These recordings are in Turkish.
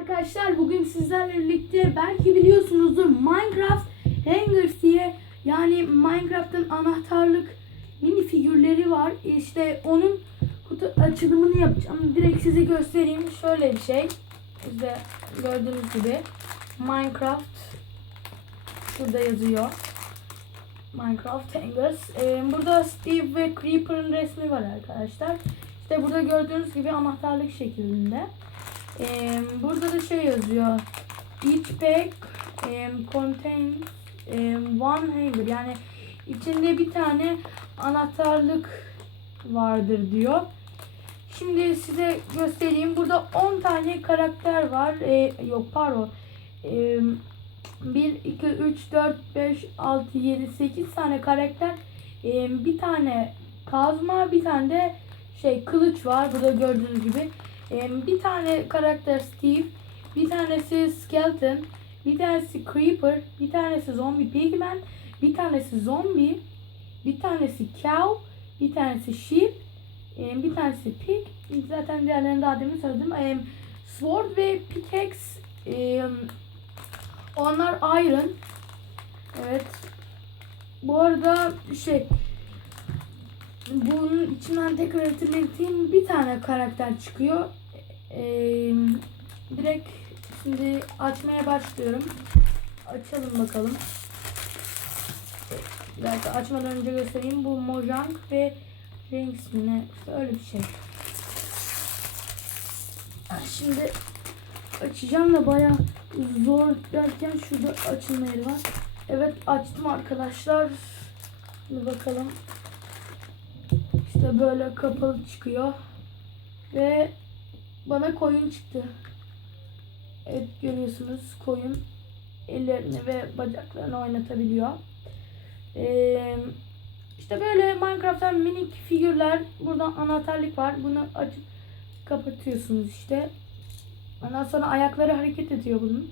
arkadaşlar bugün sizlerle birlikte belki biliyorsunuzdur Minecraft Hangers diye yani Minecraft'ın anahtarlık mini figürleri var. İşte onun kutu açılımını yapacağım. Direkt size göstereyim. Şöyle bir şey. İşte gördüğünüz gibi Minecraft şurada yazıyor. Minecraft Hangers. Ee, burada Steve ve Creeper'ın resmi var arkadaşlar. İşte burada gördüğünüz gibi anahtarlık şeklinde. Ee, burada da şey yazıyor. Each pack um, contains um, one hanger. Yani içinde bir tane anahtarlık vardır diyor. Şimdi size göstereyim. Burada 10 tane karakter var. Ee, yok pardon. Ee, 1, 2, 3, 4, 5, 6, 7, 8 tane karakter. Ee, bir tane kazma, bir tane de şey kılıç var. Burada gördüğünüz gibi. Ee, bir tane karakter Steve, bir tanesi Skeleton, bir tanesi Creeper, bir tanesi Zombie Pigman, bir tanesi Zombie, bir tanesi Cow, bir tanesi Sheep, e, bir tanesi Pig. Zaten diğerlerini daha demin söyledim. E, Sword ve Pickaxe onlar Iron. Evet. Bu arada şey bunun içinden tekrar hatırlatayım bir tane karakter çıkıyor. Ee, direkt şimdi açmaya başlıyorum. Açalım bakalım. Bir açmadan önce göstereyim. Bu Mojang ve Rings mi ne? İşte öyle bir şey. Şimdi açacağım da baya zor derken şurada açılma yeri var. Evet açtım arkadaşlar. Şimdi bakalım. İşte böyle kapalı çıkıyor. Ve bana koyun çıktı. Evet görüyorsunuz koyun ellerini ve bacaklarını oynatabiliyor. Ee, işte böyle Minecraft'tan minik figürler. Burada anahtarlık var. Bunu açıp kapatıyorsunuz işte. Ondan sonra ayakları hareket ediyor bunun.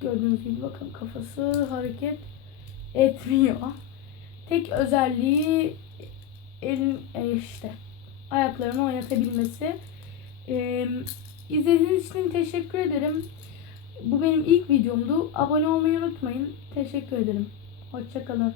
Gördüğünüz gibi bakın kafası hareket etmiyor. Tek özelliği elin e, işte ayaklarını oynatabilmesi. Ee, izlediğiniz için teşekkür ederim. Bu benim ilk videomdu. Abone olmayı unutmayın. Teşekkür ederim. Hoşçakalın.